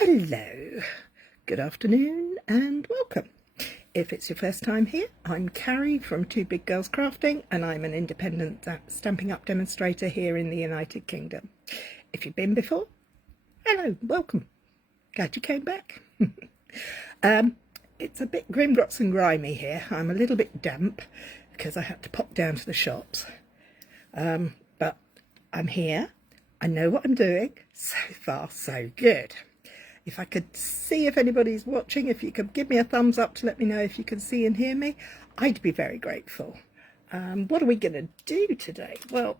Hello, good afternoon and welcome. If it's your first time here, I'm Cary from Two Big Girls Crafting and I'm an independent Stampin' Up demonstrator here in the United Kingdom. If you've been before, hello, welcome. Glad you came back. It's a bit grimgrots and grimy here. I'm a little bit damp because I had to pop down to the shops. But I'm here. I know what I'm doing. So far, so good. If I could see if anybody's watching, if you could give me a thumbs up to let me know if you can see and hear me, I'd be very grateful. What are we going to do today? Well,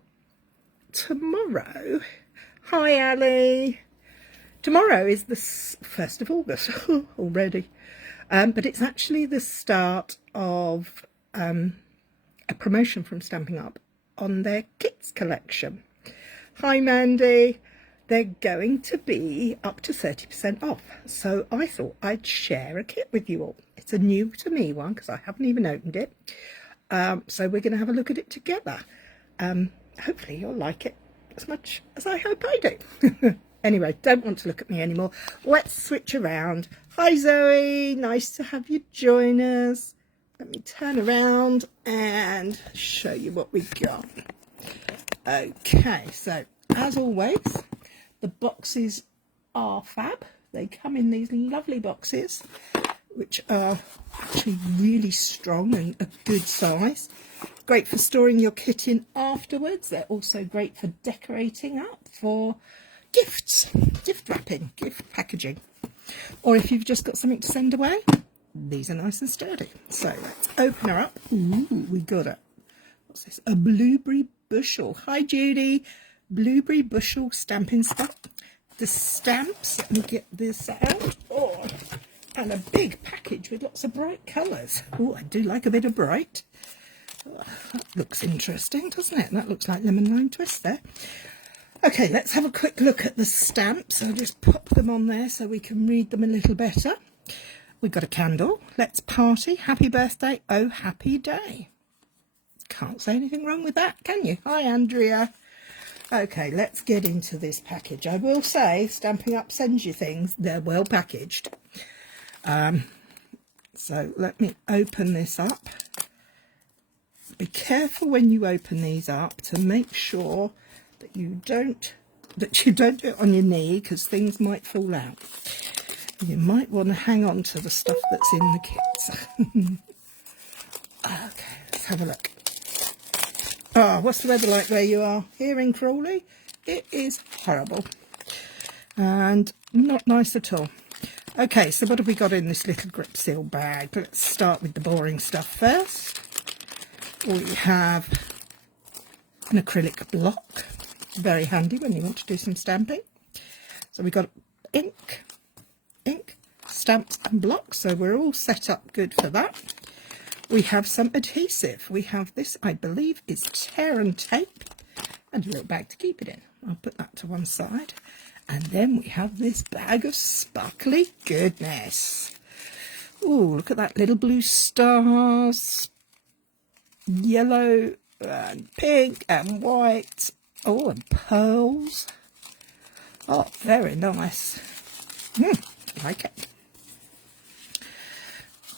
tomorrow, hi Ali, tomorrow is the 1st of August already, but it's actually the start of a promotion from Stampin' Up on their kits collection. Hi Mandy. They're going to be up to 30% off. So I thought I'd share a kit with you all. It's a new to me one because I haven't even opened it. So we're going to have a look at it together. Hopefully you'll like it as much as I hope I do. Anyway, don't want to look at me anymore. Let's switch around. Hi Zoe, nice to have you join us. Let me turn around and show you what we've got. Okay, so as always, the boxes are fab. They come in these lovely boxes, which are actually really strong and a good size. Great for storing your kit in afterwards. They're also great for decorating up for gifts, gift wrapping, gift packaging. Or if you've just got something to send away, these are nice and sturdy. So let's open her up. Ooh, we got it. What's this? A blueberry bushel. Hi Judy. Blueberry bushel stamping stuff. The stamps, let me get this out. Oh, and a big package with lots of bright colours. Oh, I do like a bit of bright. Oh, that looks interesting, doesn't it? That looks like lemon lime twist there. Okay, let's have a quick look at the stamps. I'll just pop them on there so we can read them a little better. We've got a candle. Let's party. Happy birthday. Oh, happy day. Can't say anything wrong with that, can you? Hi, Andrea. Okay, let's get into this package. I will say, Stampin' Up sends you things. They're well packaged. So let me open this up. Be careful when you open these up to make sure that you don't do it on your knee because things might fall out. You might want to hang on to the stuff that's in the kits. Okay, let's have a look. Oh, what's the weather like where you are? Here in Crawley, it is horrible and not nice at all. Okay, so what have we got in this little grip seal bag? Let's start with the boring stuff first. We have an acrylic block, very handy when you want to do some stamping. So we've got ink, stamps and blocks, so we're all set up good for that. We have some adhesive. We have this, I believe, is tear and tape, and a little bag to keep it in. I'll put that to one side. And then we have this bag of sparkly goodness. Ooh, look at that, little blue stars, yellow and pink and white. Oh, and pearls. Oh, very nice. Like it.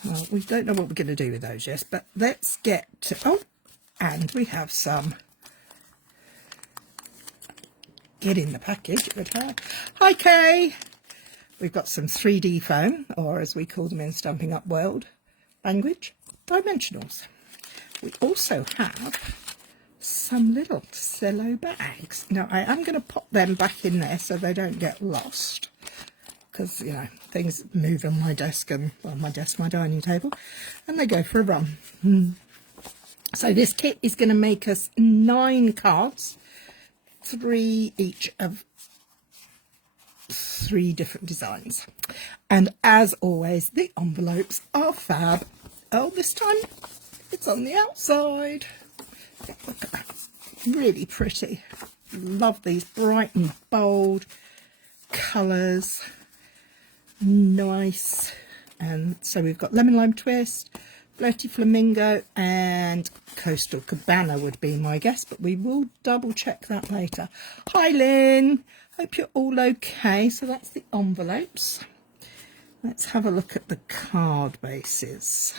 Well, we don't know what we're going to do with those yet, but let's get to... Oh, and we have some... Get in the package. Hi, Kay! We've got some 3D foam, or as we call them in Stampin' Up world language, dimensionals. We also have some little cello bags. Now, I am going to pop them back in there so they don't get lost. Because, you know, things move on my desk and, well, my dining table, and they go for a run. So this kit is going to make us 9 cards, 3 each of 3 different designs. And as always, the envelopes are fab. Oh, this time it's on the outside. Look at that. Really pretty. Love these bright and bold colours. Nice. And so we've got lemon lime twist, Flirty Flamingo and Coastal Cabana would be my guess, but we will double check that later. Hi Lynn, hope you're all okay. So that's the envelopes. Let's have a look at the card bases.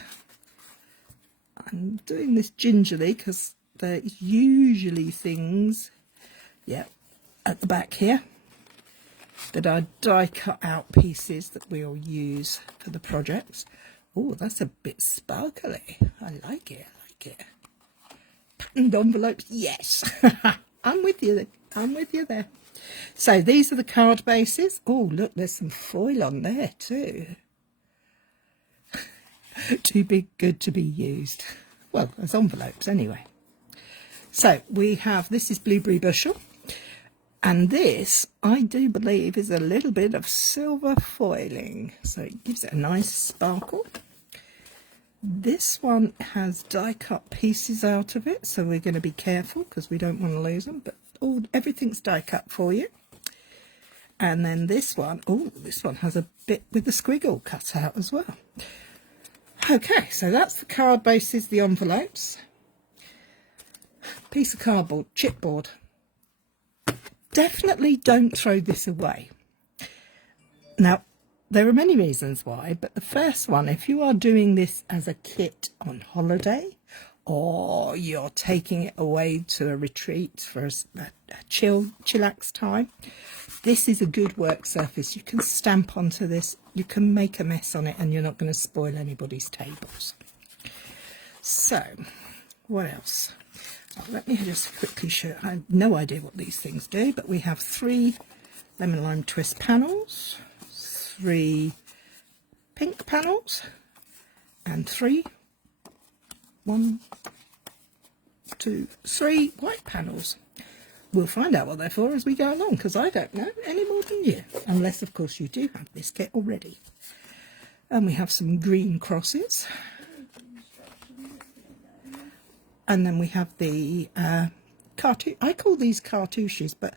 I'm doing this gingerly because there's usually things, yeah, at the back here that are die cut out pieces that we'll use for the projects. Oh, that's a bit sparkly. I like it. I like it. Patterned envelopes. Yes. I'm with you. I'm with you there. So these are the card bases. Oh, look, there's some foil on there too. Too big, good to be used. Well, as envelopes anyway. So we have, this is Blueberry Bushel. And this, I do believe, is a little bit of silver foiling. So it gives it a nice sparkle. This one has die cut pieces out of it, so we're going to be careful because we don't want to lose them. But everything's die cut for you. And then this one, oh, this one has a bit with the squiggle cut out as well. Okay, so that's the card bases, the envelopes. Piece of cardboard, chipboard. Definitely don't throw this away. Now, there are many reasons why, but the first one, if you are doing this as a kit on holiday, or you're taking it away to a retreat for a chillax time, this is a good work surface. You can stamp onto this, you can make a mess on it, and you're not going to spoil anybody's tables. So, what else? Oh, let me just quickly show. I have no idea what these things do, but we have 3 lemon lime twist panels, 3 pink panels, and 3 white panels. We'll find out what they're for as we go along, because I don't know any more than you, unless of course you do have this kit already. And we have some green crosses. And then we have the cartouche. I call these cartouches, but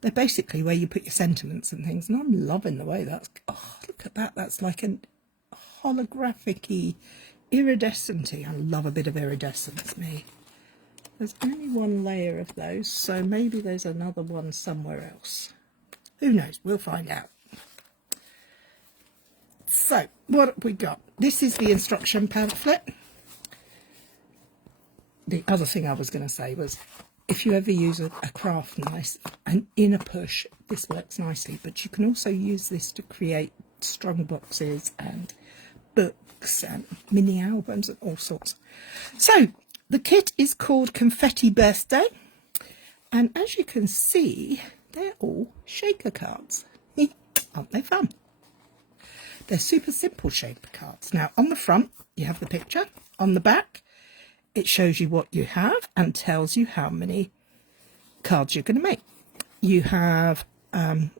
they're basically where you put your sentiments and things. And I'm loving the way that's... Oh, look at that. That's like a holographic-y, iridescent-y. I love a bit of iridescence, me. There's only one layer of those, so maybe there's another one somewhere else. Who knows? We'll find out. So, what have we got? This is the instruction pamphlet. The other thing I was going to say was, if you ever use a craft knife and in a push, this works nicely, but you can also use this to create strung boxes and books and mini albums and all sorts. So the kit is called Confetti Birthday, and as you can see, they're all shaker cards. Aren't they fun? They're super simple shaker cards. Now on the front you have the picture, on the back it shows you what you have and tells you how many cards you're going to make. You have 2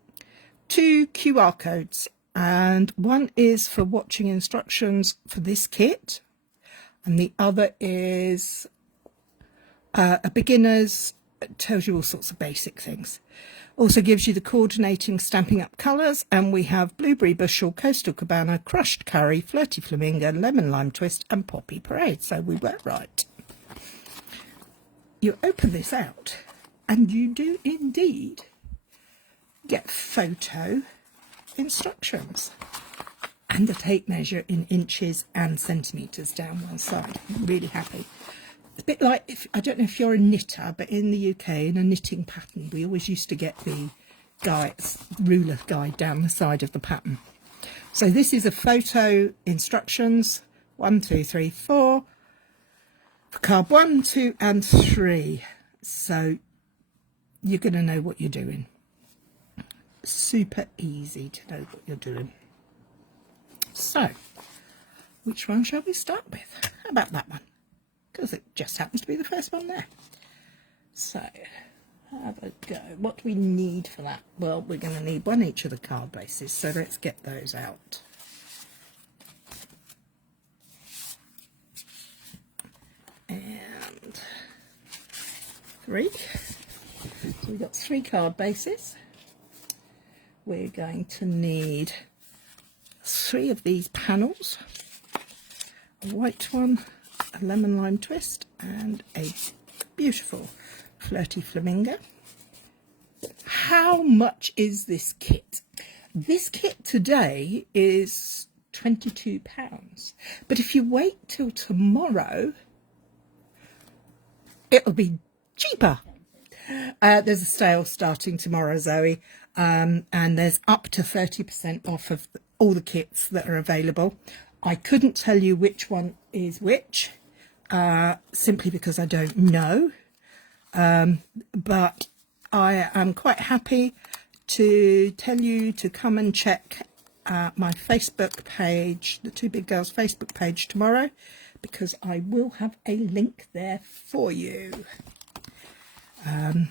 QR codes, and one is for watching instructions for this kit, and the other is a beginner's. It tells you all sorts of basic things. Also gives you the coordinating Stampin' Up colours, and we have Blueberry Bushel, Coastal Cabana, Crushed Cary, Flirty Flamingo, Lemon Lime Twist and Poppy Parade. So we were right. You open this out and you do indeed get photo instructions and a tape measure in inches and centimetres down one side. I'm really happy. It's a bit like, if I don't know if you're a knitter, but in the UK, in a knitting pattern, we always used to get the ruler guide down the side of the pattern. So this is a photo instructions, 1, 2, 3, 4, for card 1, 2 and 3. So you're going to know what you're doing. Super easy to know what you're doing. So, which one shall we start with? How about that one? Because it just happens to be the first one there. So, have a go. What do we need for that? Well, we're going to need one each of the card bases, so let's get those out. And 3. So we've got 3 card bases. We're going to need 3 of these panels. white one, a lemon lime twist, and a beautiful flirty flamingo. How much is this kit? This kit today is £22, but if you wait till tomorrow, it'll be cheaper. There's a sale starting tomorrow, Zoe, and there's up to 30% off of all the kits that are available. I couldn't tell you which one is which, simply because I don't know, but I am quite happy to tell you to come and check my Facebook page, the Two Big Girls Facebook page tomorrow, because I will have a link there for you. And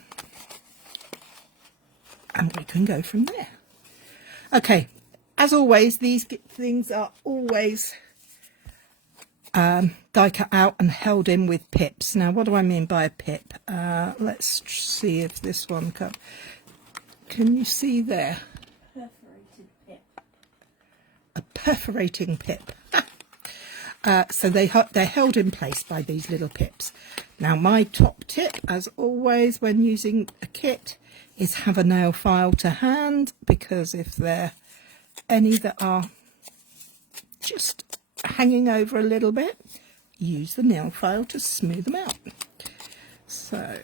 we can go from there. Okay, as always, these things are always die cut out and held in with pips. Now, what do I mean by a pip? Let's see if this one can you see there? Perforated pip. A perforating pip. So they're held in place by these little pips. Now, my top tip, as always, when using a kit, is have a nail file to hand, because if there are any that are just hanging over a little bit, use the nail file to smooth them out. So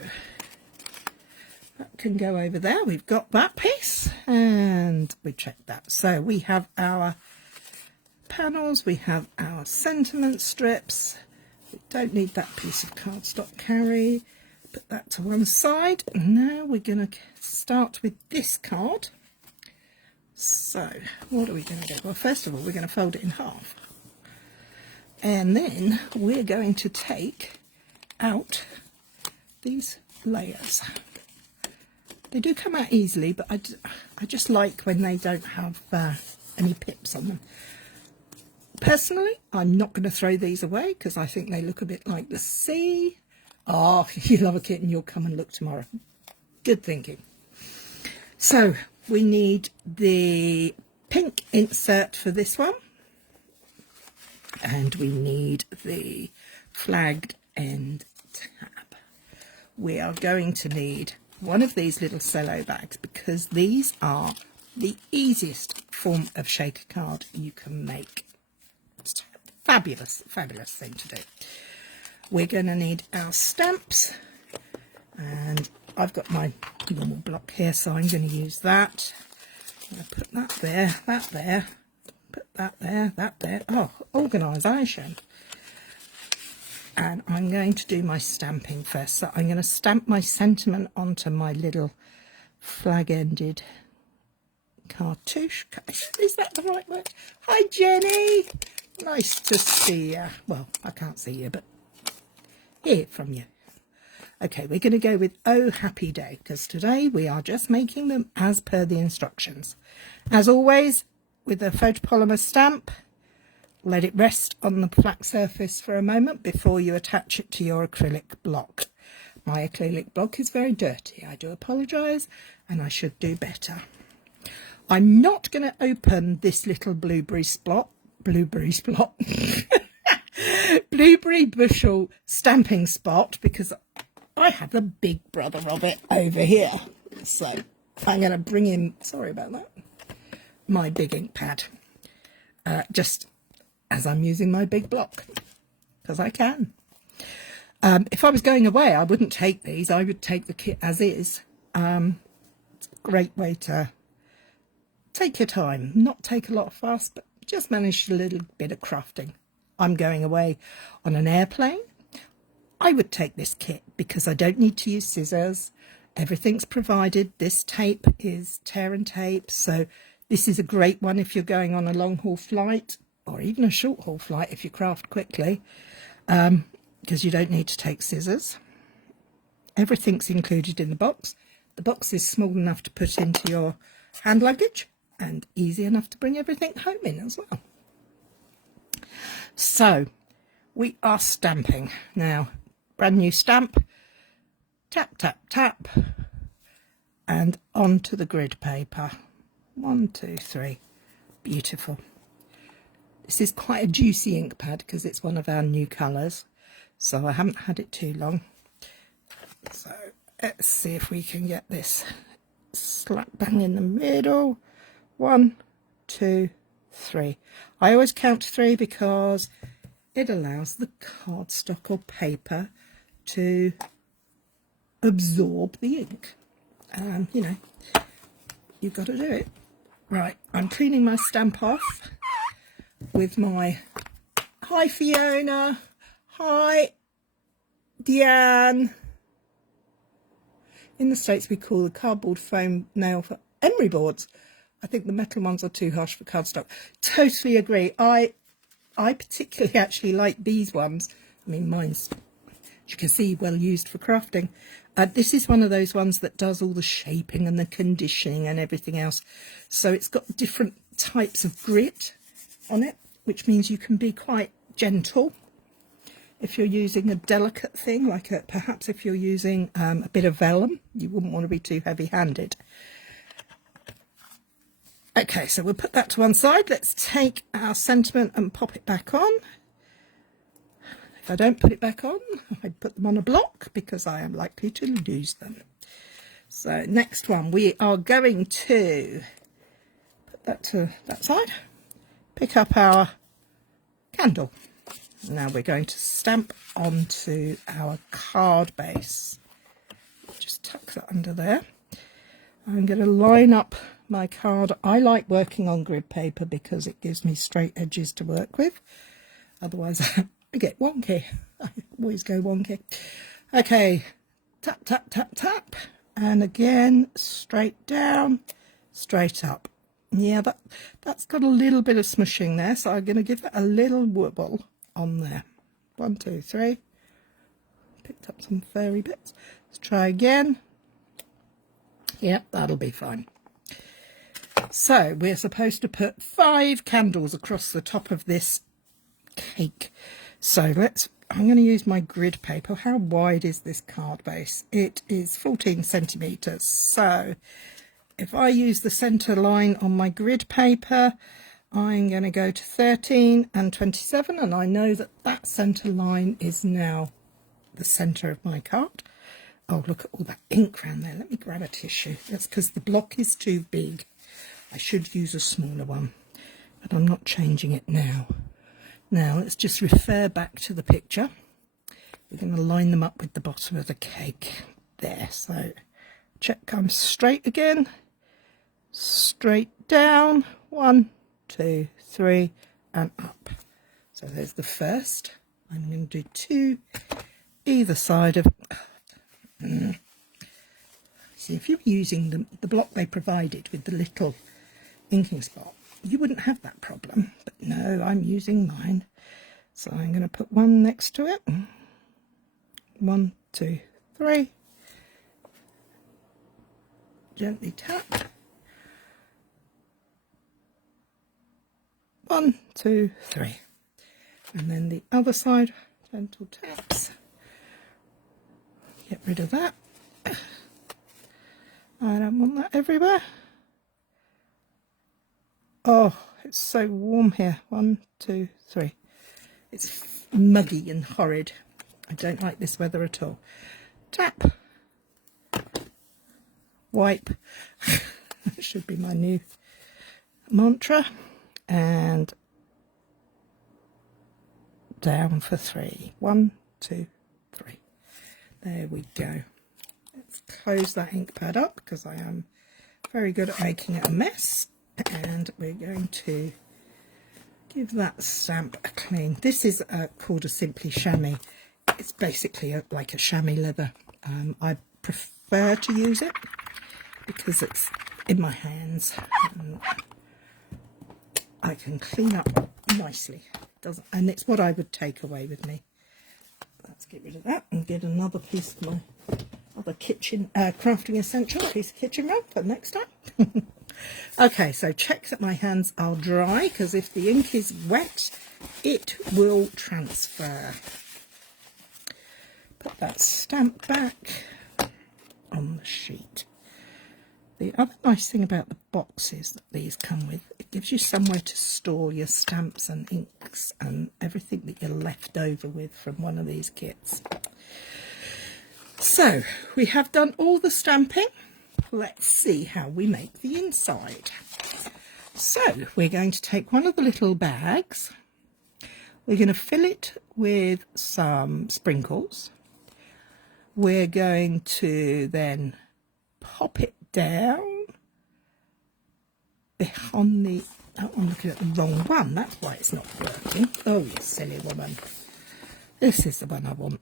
that can go over there. We've got that piece, and we checked that. So we have our panels, we have our sentiment strips. We don't need that piece of cardstock, Cary. Put that to one side. Now we're going to start with this card. So what are we going to do? Well, first of all, we're going to fold it in half. And then we're going to take out these layers. They do come out easily, but I just like when they don't have any pips on them. Personally, I'm not going to throw these away because I think they look a bit like the sea. Oh, if you love a kit, and you'll come and look tomorrow. Good thinking. So we need the pink insert for this one. And we need the flagged end tab. We are going to need one of these little cello bags, because these are the easiest form of shaker card you can make. It's a fabulous, fabulous thing to do. We're going to need our stamps, and I've got my normal block here, so I'm going to use that. I'm going to put that there, that there, put that there, that there. Oh, organisation. And I'm going to do my stamping first. So I'm going to stamp my sentiment onto my little flag-ended cartouche. Is that the right word? Hi, Jenny. Nice to see you. Well, I can't see you, but hear from you. Okay, we're going to go with Oh Happy Day, because today we are just making them as per the instructions. As always, with a photopolymer stamp, let it rest on the flat surface for a moment before you attach it to your acrylic block. My acrylic block is very dirty. I do apologise, and I should do better. I'm not going to open this little blueberry bushel stamping spot, because I have a big brother of it over here. So I'm going to bring in, sorry about that, my big ink pad, just as I'm using my big block, because I can. If I was going away, I wouldn't take these. I would take the kit as is. It's a great way to take your time, not take a lot of fuss, but just manage a little bit of crafting. I'm going away on an airplane. I would take this kit because I don't need to use scissors. Everything's provided. This tape is tear and tape, so this is a great one if you're going on a long haul flight, or even a short haul flight if you craft quickly, because you don't need to take scissors. Everything's included in the box. The box is small enough to put into your hand luggage and easy enough to bring everything home in as well. So we are stamping now. Brand new stamp, tap, tap, tap, and onto the grid paper. 1, 2, 3. Beautiful. This is quite a juicy ink pad because it's one of our new colours, so I haven't had it too long. So let's see if we can get this slap bang in the middle. 1, 2, 3. I always count 3 because it allows the cardstock or paper to absorb the ink. You know, you've got to do it. Right, I'm cleaning my stamp off with my Hi Fiona, hi Deanne. In the States we call the cardboard foam nail for emery boards. I think the metal ones are too harsh for cardstock. Totally agree. I particularly actually like these ones. I mean, mine's, as you can see, well used for crafting. This is one of those ones that does all the shaping and the conditioning and everything else. So it's got different types of grit on it, which means you can be quite gentle if you're using a delicate thing, like perhaps if you're using a bit of vellum, you wouldn't want to be too heavy-handed. Okay, so we'll put that to one side. Let's take our sentiment and pop it back on. If I don't put it back on, I put them on a block because I am likely to lose them. So next one, we are going to put that to that side, pick up our candle. Now we're going to stamp onto our card base. Just tuck that under there. I'm going to line up my card. I like working on grid paper because it gives me straight edges to work with. Otherwise I get wonky. I always go wonky. Okay, tap, tap, tap, tap. And again, straight down, straight up. Yeah, that's got a little bit of smushing there, so I'm going to give it a little wobble on there. 1, 2, 3. Picked up some fairy bits. Let's try again. Yep, that'll be fine. So we're supposed to put 5 candles across the top of this cake. So I'm going to use my grid paper. How wide is this card base? It is 14 centimetres. So if I use the centre line on my grid paper, I'm going to go to 13 and 27, and I know that that centre line is now the centre of my card. Oh, look at all that ink around there. Let me grab a tissue. That's because the block is too big. I should use a smaller one, but I'm not changing it now. Now let's just refer back to the picture. We're going to line them up with the bottom of the cake. There, so check comes straight again. Straight down. 1, 2, 3, and up. So there's the first. I'm going to do 2 either side of. See, if you're using the block they provided with the little inking spot, you wouldn't have that problem. But no, I'm using mine. So I'm going to put 1 next to it. 1, 2, 3. Gently tap. 1, 2, 3. And then the other side, gentle taps. Get rid of that. I don't want that everywhere. Oh, it's so warm here. 1, 2, 3. It's muggy and horrid. I don't like this weather at all. Tap. Wipe. That should be my new mantra. And down for 3. 1, 2, 3. There we go. Let's close that ink pad up because I am very good at making it a mess. And we're going to give that stamp a clean. This is called a Simply Chamois. It's basically like a chamois leather. I prefer to use it because it's in my hands. I can clean up nicely. And it's what I would take away with me. Let's get rid of that and get another piece of my other kitchen crafting essential, piece of kitchen roll for next time. Okay, so check that my hands are dry because if the ink is wet, it will transfer. Put that stamp back on the sheet. The other nice thing about the boxes that these come with, it gives you somewhere to store your stamps and inks and everything that you're left over with from one of these kits. So we have done all the stamping. Let's see how we make the inside. So we're going to take one of the little bags. We're going to fill it with some sprinkles. We're going to then pop it down behind the... Oh, I'm looking at the wrong one. That's why it's not working. Oh, you silly woman. This is the one I want.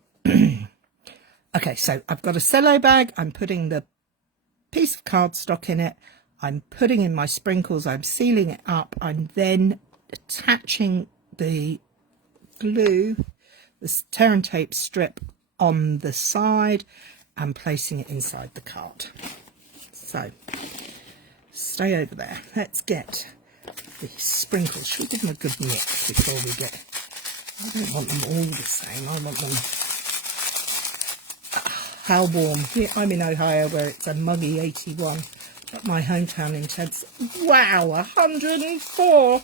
Okay, so I've got a cello bag. I'm putting the piece of cardstock in it. I'm putting in my sprinkles. I'm sealing it up. I'm then attaching the glue, the tear and tape strip on the side and placing it inside the card. So stay over there. Let's get the sprinkles. Should we give them a good mix before we get... I don't want them all the same. I want them... How warm. Here, I'm in Ohio where it's a muggy 81. But my hometown in Ted's... Wow, 104!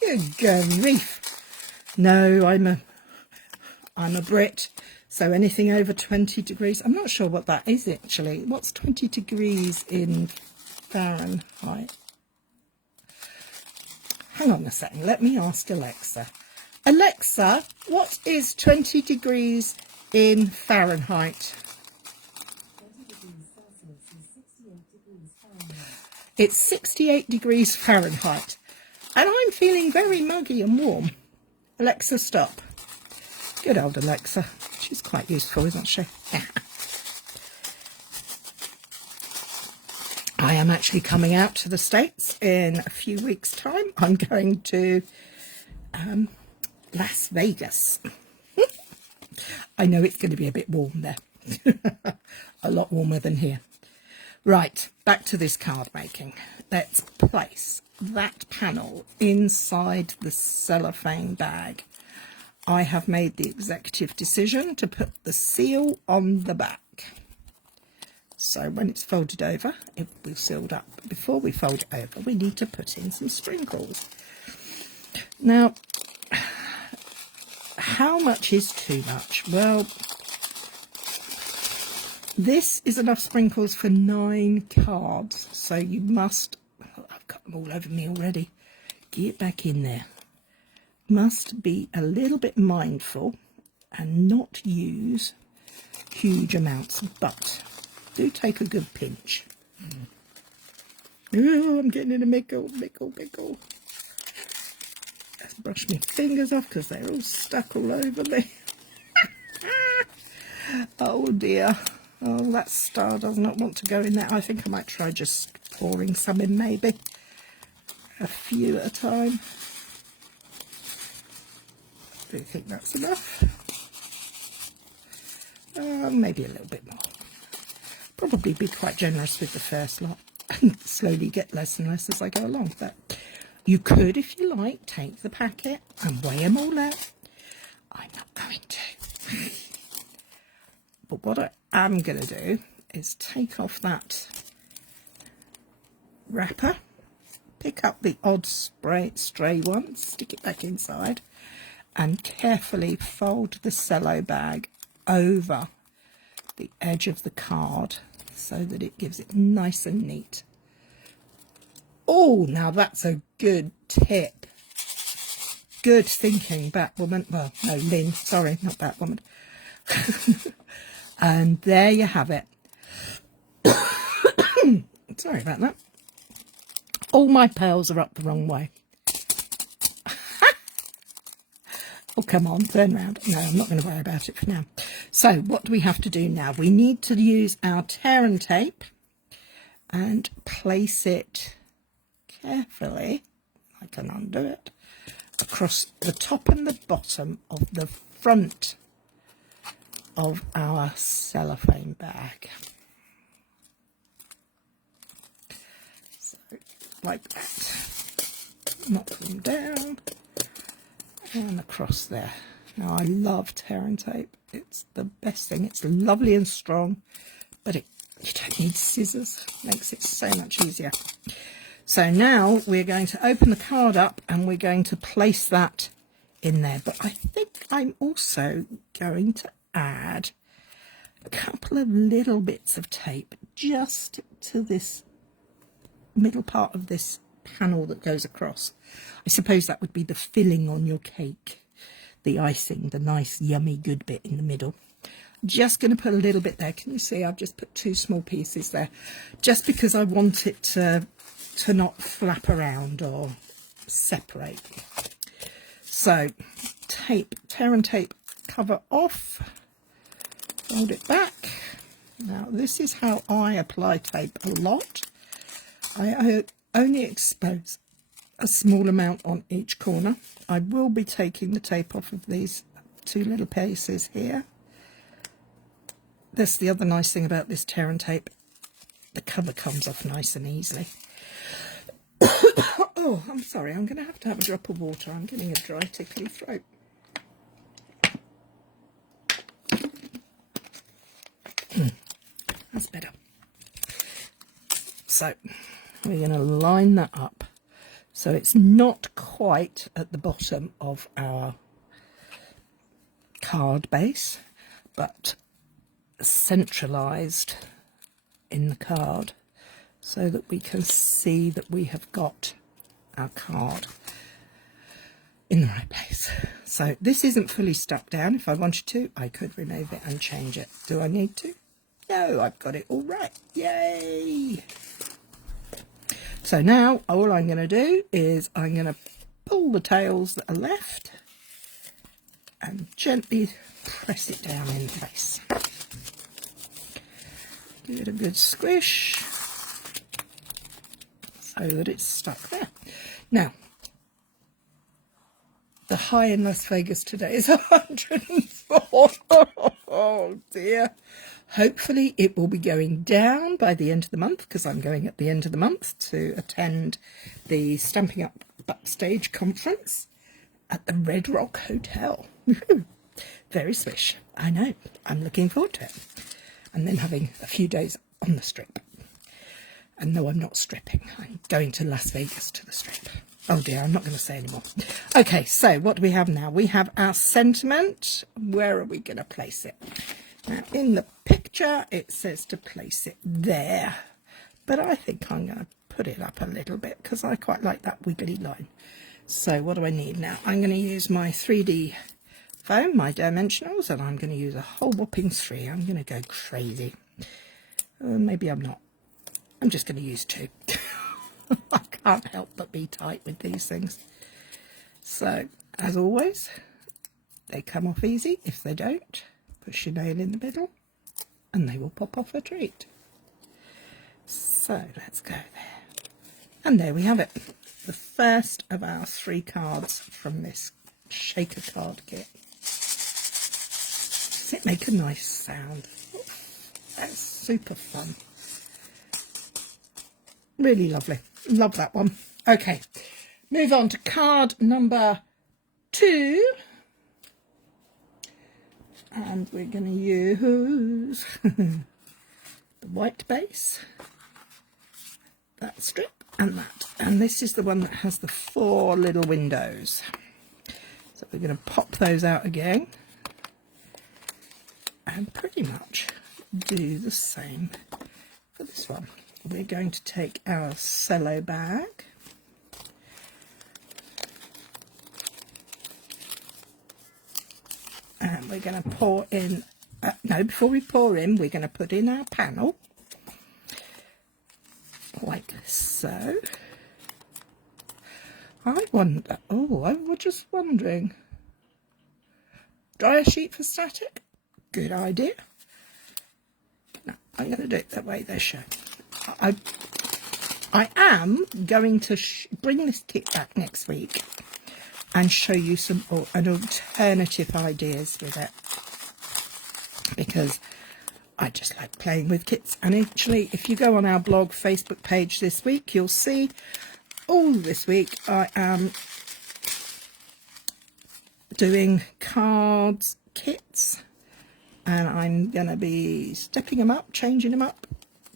Good grief. No, I'm a Brit. So anything over 20 degrees. I'm not sure what that is actually. What's 20 degrees in Fahrenheit? Hang on a second. Let me ask Alexa. Alexa, what is 20 degrees in Fahrenheit? 20 degrees Celsius is 68 degrees Fahrenheit. It's 68 degrees Fahrenheit. And I'm feeling very muggy and warm. Alexa, stop. Good old Alexa. She's quite useful, isn't she? I am actually coming out to the States in a few weeks' time. I'm going to Las Vegas. I know it's going to be a bit warm there. A lot warmer than here. Right, back to this card making. Let's place that panel inside the cellophane bag. I have made the executive decision to put the seal on the back. So when it's folded over, it will be sealed up. But before we fold it over, we need to put in some sprinkles. Now, how much is too much? Well, this is enough sprinkles for 9 cards. So you must... Oh, I've got them all over me already. Get back in there. Must be a little bit mindful and not use huge amounts, but do take a good pinch. Oh, I'm getting in a mickle. Let's brush my fingers off because they're all stuck all over me. Oh dear. Oh, that star does not want to go in there. I think I might try just pouring some in, maybe. A few at a time. Do you think that's enough? Maybe a little bit more. Probably be quite generous with the first lot and slowly get less and less as I go along. But you could, if you like, take the packet and weigh them all out. I'm not going to. But what I am going to do is take off that wrapper, pick up the odd stray one, stick it back inside, and carefully fold the cello bag over the edge of the card so that it gives it nice and neat. Oh, now that's a good tip. Good thinking, Batwoman. Well, no, Lynn. Sorry, not Batwoman. And there you have it. Sorry about that. All my pearls are up the wrong way. Oh, come on, turn around. No, I'm not going to worry about it for now. So what do we have to do now? We need to use our tear and tape and place it carefully, I can undo it, across the top and the bottom of the front of our cellophane bag. So, like that. Knock them down. And across there. Now I love tear and tape. It's the best thing. It's lovely and strong, but you don't don't need scissors, makes it so much easier. So now we're going to open the card up and we're going to place that in there. But I think I'm also going to add a couple of little bits of tape just to this middle part of this panel that goes across. I suppose that would be the filling on your cake, the icing, the nice yummy good bit in the middle. Just going to put a little bit there. Can you see I've just put 2 small pieces there, just because I want it to not flap around or separate. So tape, tear and tape cover off, fold it back. Now this is how I apply tape a lot. I only expose a small amount on each corner. I will be taking the tape off of these 2 little pieces here. That's the other nice thing about this tear and tape. The cover comes off nice and easily. Oh, I'm sorry. I'm going to have a drop of water. I'm getting a dry, tickly throat. That's better. So we're going to line that up so it's not quite at the bottom of our card base, but centralised in the card so that we can see that we have got our card in the right place. So this isn't fully stuck down. If I wanted to, I could remove it and change it. Do I need to? No, I've got it all right. Yay! So now all I'm going to do is I'm going to pull the tails that are left and gently press it down in place. Give it a good squish so that it's stuck there. Now, the high in Las Vegas today is 104. Oh dear. Hopefully it will be going down by the end of the month, because I'm going at the end of the month to attend the Stampin Up Backstage conference at the Red Rock Hotel. Very swish. I know. I'm looking forward to it. And then having a few days on the strip. And no, I'm not stripping. I'm going to Las Vegas to the strip. Oh dear, I'm not going to say anymore. Okay, so what do we have now? We have our sentiment. Where are we going to place it? Now, in the picture, it says to place it there. But I think I'm going to put it up a little bit because I quite like that wiggly line. So what do I need now? I'm going to use my 3D foam, my dimensionals, and I'm going to use a whole whopping 3. I'm going to go crazy. Maybe I'm not. I'm just going to use 2. I can't help but be tight with these things. So, as always, they come off easy. If they don't, push your nail in the middle and they will pop off a treat. So, let's go there. And there we have it. The first of our 3 cards from this shaker card kit. Does it make a nice sound? That's super fun. Really lovely. Love that one. Okay, move on to card number 2. And we're going to use the white base, that strip and that. And this is the one that has the 4 little windows. So we're going to pop those out again and pretty much do the same for this one. We're going to take our cello bag and we're going to pour in, before we pour in, we're going to put in our panel like so. I wonder, I was just wondering, dryer sheet for static? Good idea. No, I'm going to do it that way they're shown. I am going to bring this kit back next week and show you some an alternative ideas with it, because I just like playing with kits. And actually, if you go on our blog Facebook page this week, you'll see all this week I am doing cards kits, and I'm going to be stepping them up, changing them up,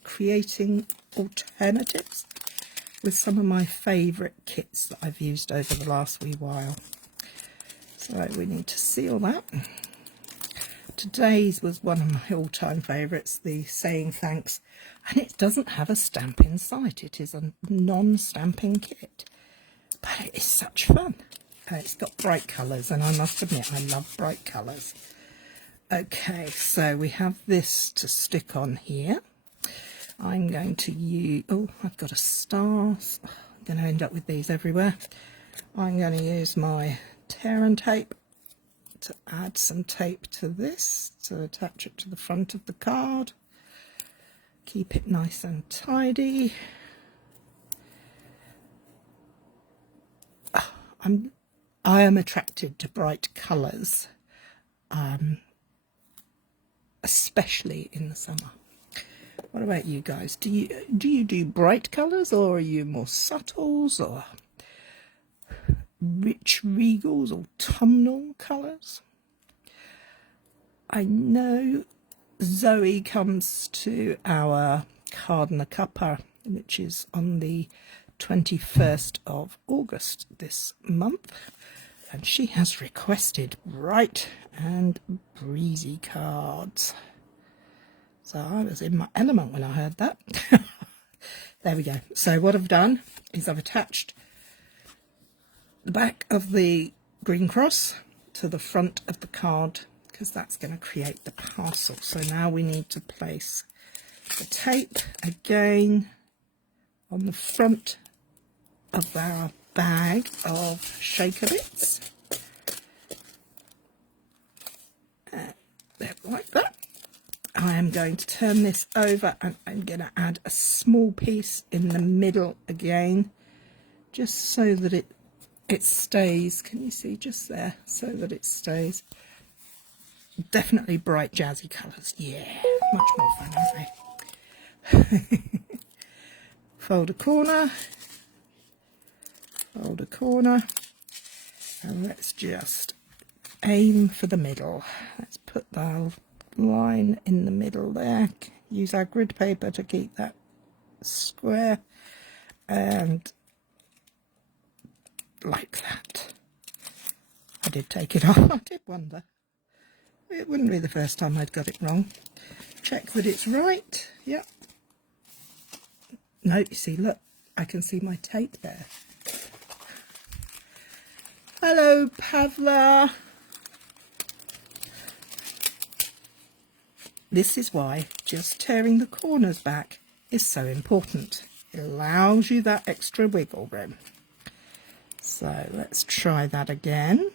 creating alternatives with some of my favourite kits that I've used over the last wee while. So we need to seal that. Today's was one of my all-time favourites, the Saying Thanks, and it doesn't have a stamp in sight. It is a non-stamping kit, but it is such fun. It's got bright colours, and I must admit I love bright colours. Okay, so we have this to stick on here. I'm going to use, oh, I've got a star. I'm going to end up with these everywhere. I'm going to use my tear and tape to add some tape to this, to attach it to the front of the card. Keep it nice and tidy. I am attracted to bright colours, especially in the summer. What about you guys? Do you do bright colours, or are you more subtles, or rich regals, or autumnal colours? I know Zoe comes to our Card and a Cuppa, which is on the 21st of August this month, and she has requested bright and breezy cards. So I was in my element when I heard that. There we go. So what I've done is I've attached the back of the green cross to the front of the card, because that's going to create the parcel. So now we need to place the tape again on the front of our bag of shaker bits. There, like that. I am going to turn this over, and I'm going to add a small piece in the middle again, just so that it stays. Can you see just there? So that it stays. Definitely bright jazzy colours. Yeah, much more fun, aren't they? Fold a corner, and let's just aim for the middle. Let's put the line in the middle there. Use our grid paper to keep that square, and like that. I did take it off. I did wonder. It wouldn't be the first time I'd got it wrong. Check that it's right. Yep. No, you see, look, I can see my tape there. Hello, Pavla. This is why just tearing the corners back is so important. It allows you that extra wiggle room. So let's try that again.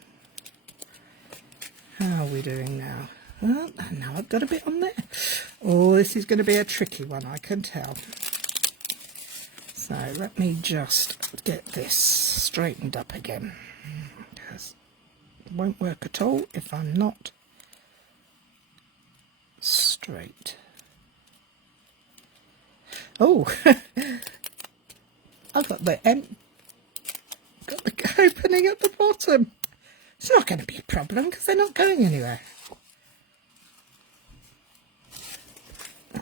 How are we doing now? Well, now I've got a bit on there. Oh, this is going to be a tricky one, I can tell. So let me just get this straightened up again, because it won't work at all if I'm not straight. Oh, I've got the opening at the bottom. It's not going to be a problem because they're not going anywhere.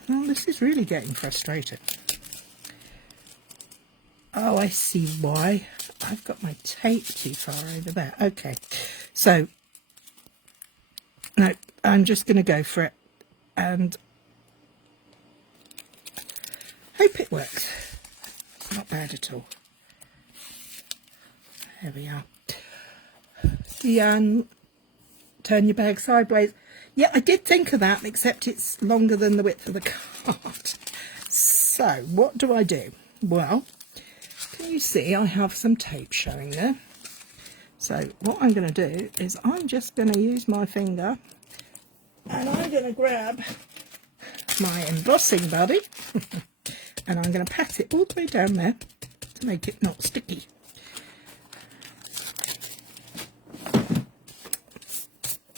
Well, this is really getting frustrating. Oh, I see why. I've got my tape too far over there. Okay, so no, I'm just going to go for it and hope it works. It's not bad at all. There we are. Deanne, turn your bag sideways. Yeah, I did think of that, except it's longer than the width of the card. So, what do I do? Well, can you see I have some tape showing there? So, what I'm going to do is I'm just going to use my finger, and I'm going to grab my embossing buddy, and I'm going to pat it all the way down there to make it not sticky.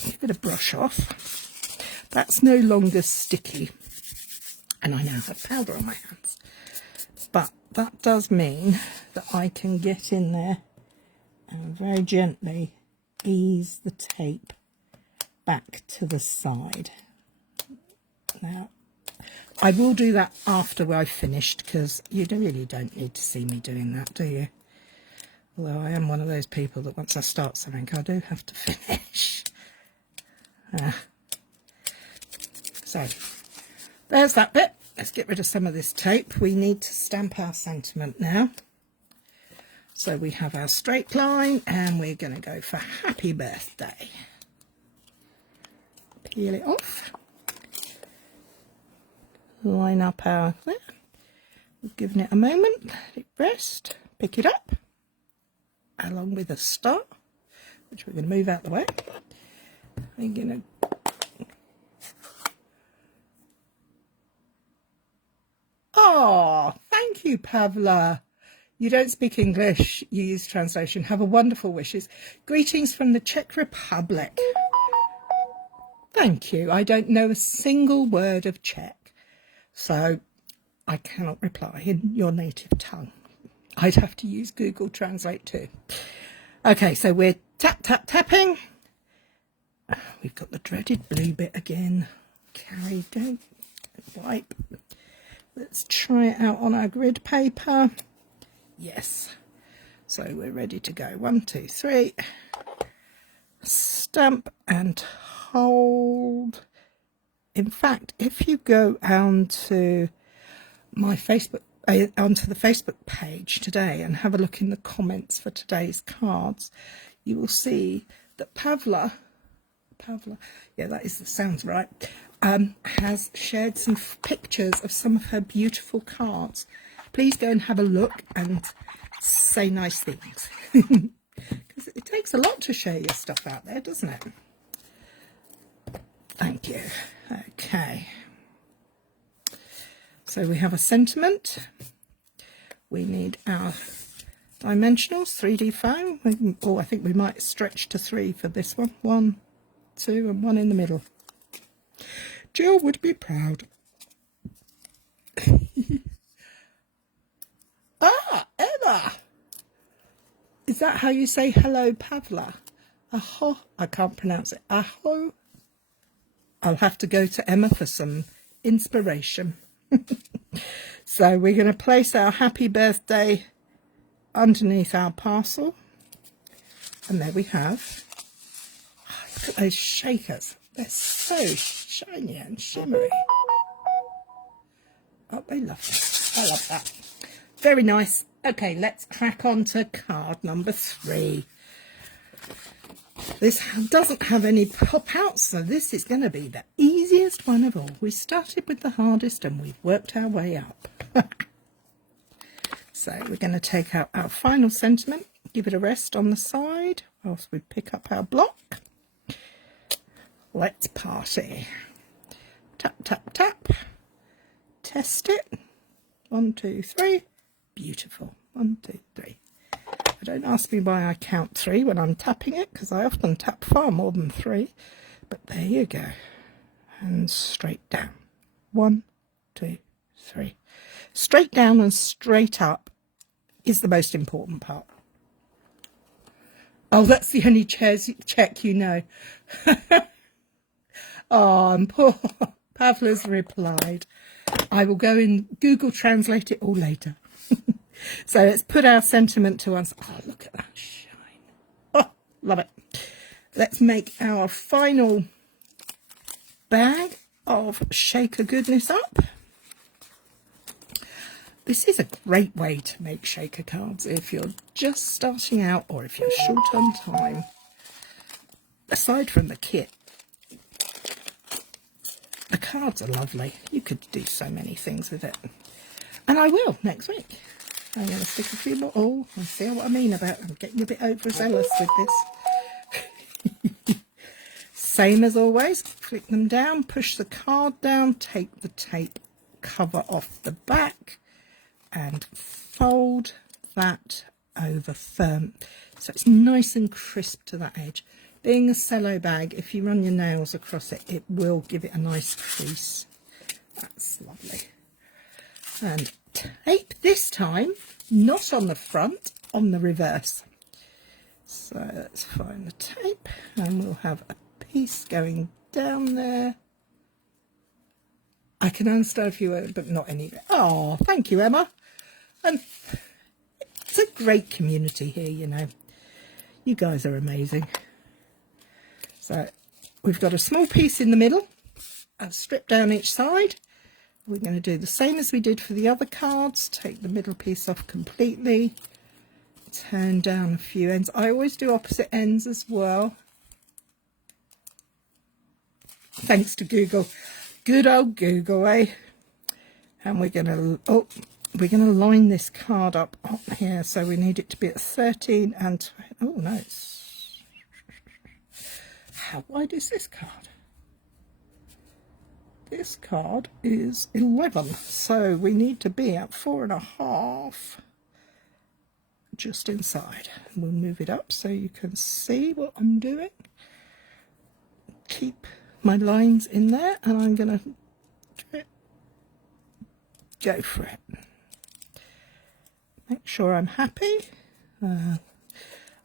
Give it a brush off. That's no longer sticky, and I now have powder on my hands. But that does mean that I can get in there and very gently ease the tape back to the side. Now, I will do that after I've finished, because you really don't need to see me doing that, do you? Although I am one of those people that once I start something, I do have to finish. So, there's that bit. Let's get rid of some of this tape. We need to stamp our sentiment now. So we have our straight line, and we're going to go for happy birthday. Peel it off. Line up our there. We've given it a moment, let it rest, pick it up, along with a star, which we're going to move out the way. We're going to... Oh, thank you, Pavla. You don't speak English, you use translation. Have a wonderful wishes. Greetings from the Czech Republic. Thank you. I don't know a single word of Czech, so I cannot reply in your native tongue. I'd have to use Google Translate too. Okay, so we're tapping. We've got the dreaded blue bit again. Cary, don't wipe. Let's try it out on our grid paper. Yes. So we're ready to go. 1, 2, 3. Stamp and hold. In fact, if you go onto my Facebook, onto the Facebook page today and have a look in the comments for today's cards, you will see that Pavla, yeah, that sounds right, has shared some pictures of some of her beautiful cards. Please go and have a look and say nice things. Because it takes a lot to share your stuff out there, doesn't it? Thank you. Okay. So we have a sentiment. We need our dimensionals, 3D foam. Or I think we might stretch to 3 for this one. 1, 2, and 1 in the middle. Jill would be proud. Ah, Emma! Is that how you say hello, Pavla? Aho. I can't pronounce it. Aho. I'll have to go to Emma for some inspiration. So we're going to place our happy birthday underneath our parcel. And there we have. Oh, look at those shakers. They're so shiny and shimmery. Oh, they love that. I love that. Very nice. Okay, let's crack on to card number 3. This doesn't have any pop outs, so this is going to be the easiest one of all. We started with the hardest and we've worked our way up. So we're going to take out our final sentiment, give it a rest on the side whilst we pick up our block. Let's party. Tap, tap, tap. Test it. 1, 2, 3. Beautiful. 1, 2, 3. Don't ask me why I count 3 when I'm tapping it, because I often tap far more than 3. But there you go. And straight down. 1, 2, 3. Straight down and straight up is the most important part. Oh, that's the only check you know. Oh, and poor Pavla's replied. I will go and Google Translate it all later. So let's put our sentiment to one side. Oh, look at that shine. Oh, love it. Let's make our final bag of shaker goodness up. This is a great way to make shaker cards if you're just starting out or if you're short on time. Aside from the kit, the cards are lovely. You could do so many things with it. And I will next week. I'm going to stick a few more. Oh, I see what I mean about I'm getting a bit overzealous with this. Same as always, flick them down, push the card down, take the tape cover off the back and fold that over firm so it's nice and crisp to that edge. Being a cello bag, if you run your nails across it, it will give it a nice crease. That's lovely. And tape this time, not on the front, on the reverse. So let's find the tape and we'll have a piece going down there. I can understand if you were, but not any. Oh, thank you, Emma. And it's a great community here, you know. You guys are amazing. So we've got a small piece in the middle. I've stripped down each side. We're going to do the same as we did for the other cards. Take the middle piece off completely. Turn down a few ends. I always do opposite ends as well. Thanks to Google. Good old Google, eh? And we're going to line this card up here. So we need it to be at 13 and... Oh, no. How wide is this card? This card is 11. So we need to be at 4.5. Just inside. We'll move it up so you can see what I'm doing. Keep my lines in there, and I'm going to go for it. Make sure I'm happy. I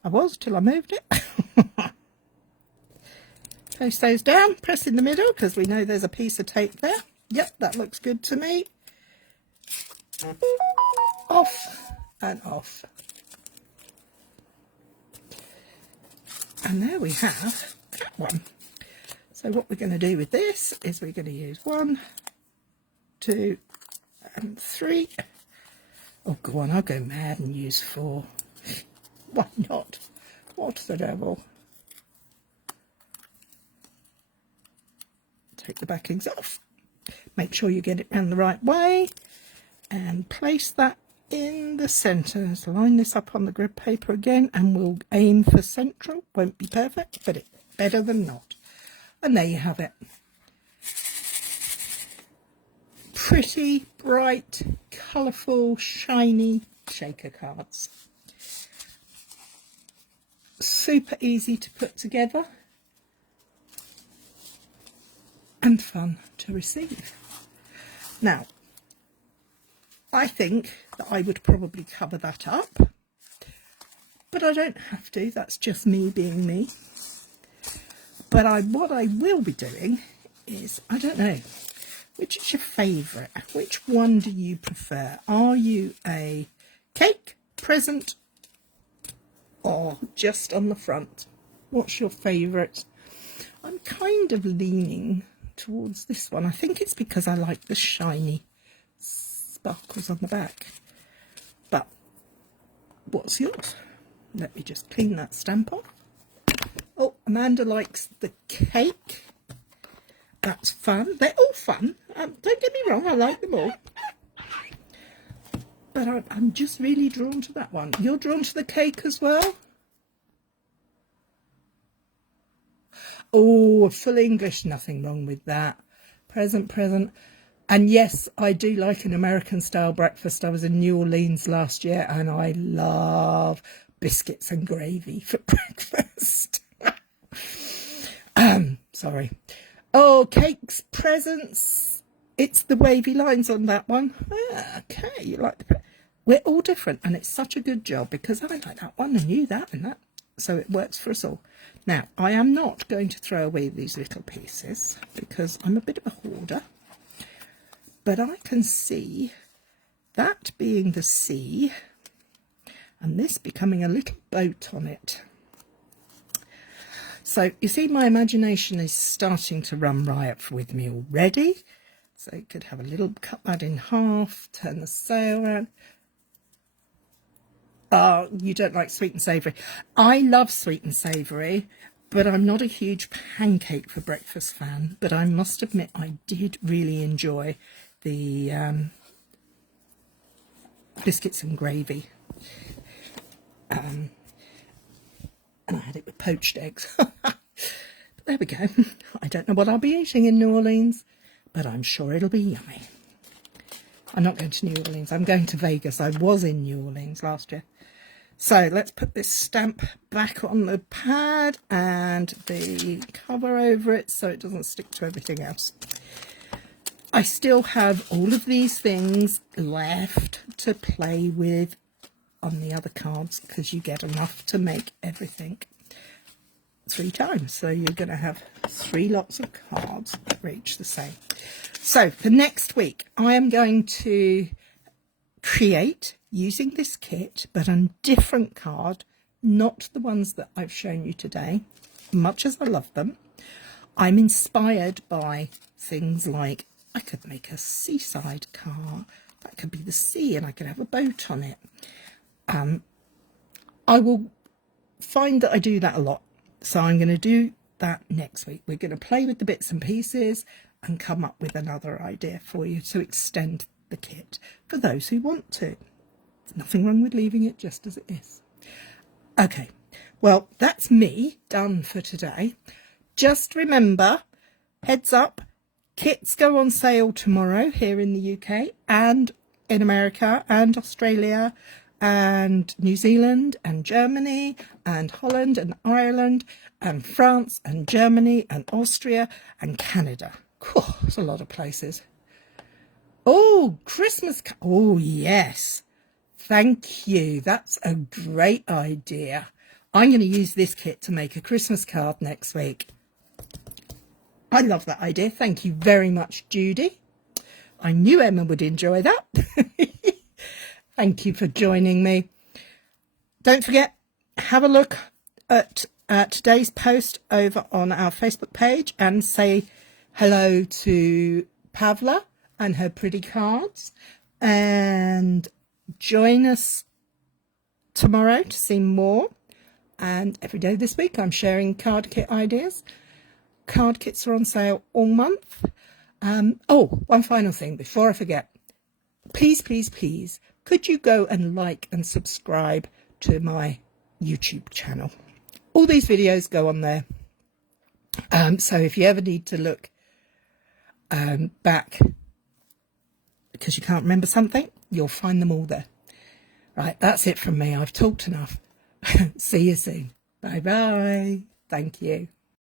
was till I moved it. Place those down, press in the middle because we know there's a piece of tape there. Yep, that looks good to me. Off and off. And there we have that one. So what we're going to do with this is we're going to use 1, 2 and 3. Oh, go on, I'll go mad and use 4. Why not? What the devil? Take the backings off. Make sure you get it round the right way and place that in the centre. So line this up on the grid paper again and we'll aim for central. Won't be perfect, but it's better than not. And there you have it. Pretty, bright, colourful, shiny shaker cards. Super easy to put together and fun to receive. Now, I think that I would probably cover that up, but I don't have to. That's just me being me. But what I will be doing is, I don't know, which is your favourite? Which one do you prefer? Are you a cake, present, or just on the front? What's your favourite? I'm kind of leaning towards this one. I think it's because I like the shiny sparkles on the back. But what's yours? Let me just clean that stamp off. Oh, Amanda likes the cake. That's fun. They're all fun. Don't get me wrong, I like them all. But I'm just really drawn to that one. You're drawn to the cake as well? Oh, full English, nothing wrong with that. Present, present. And yes, I do like an American style breakfast. I was in New Orleans last year and I love biscuits and gravy for breakfast. Sorry. Oh, cakes, presents. It's the wavy lines on that one. Okay, you like the... We're all different and it's such a good job because I like that one and you that and that. So it works for us all. Now, I am not going to throw away these little pieces because I'm a bit of a hoarder. But I can see that being the sea and this becoming a little boat on it. So you see my imagination is starting to run riot with me already. So you could have a little, cut that in half, turn the sail around. Oh, you don't like sweet and savoury. I love sweet and savoury, but I'm not a huge pancake for breakfast fan. But I must admit I did really enjoy the biscuits and gravy. And I had it with poached eggs. But there we go. I don't know what I'll be eating in New Orleans, but I'm sure it'll be yummy. I'm not going to New Orleans. I'm going to Vegas. I was in New Orleans last year. So let's put this stamp back on the pad and the cover over it so it doesn't stick to everything else. I still have all of these things left to play with on the other cards because you get enough to make everything. 3 times. So you're going to have 3 lots of cards that are each the same. So for next week, I am going to create using this kit, but on different card, not the ones that I've shown you today, much as I love them. I'm inspired by things like, I could make a seaside car, that could be the sea and I could have a boat on it. I will find that I do that a lot, so I'm going to do that next week. We're going to play with the bits and pieces and come up with another idea for you to extend the kit for those who want to. There's nothing wrong with leaving it just as it is. Okay, well, that's me done for today. Just remember, heads up, kits go on sale tomorrow here in the UK and in America and Australia and New Zealand and Germany and Holland and Ireland and France and Germany and Austria and Canada. Cool, that's a lot of places. Oh, Christmas. Oh, yes. Thank you. That's a great idea. I'm going to use this kit to make a Christmas card next week. I love that idea. Thank you very much, Judy. I knew Emma would enjoy that. Thank you for joining me. Don't forget, have a look at today's post over on our Facebook page and say hello to Pavla and her pretty cards. And join us tomorrow to see more. And every day this week I'm sharing card kit ideas. Card kits are on sale all month. Oh, one final thing before I forget. Please, please, please, could you go and like and subscribe to my YouTube channel? All these videos go on there. So if you ever need to look back because you can't remember something, you'll find them all there. Right, that's it from me. I've talked enough. See you soon. Bye-bye. Thank you.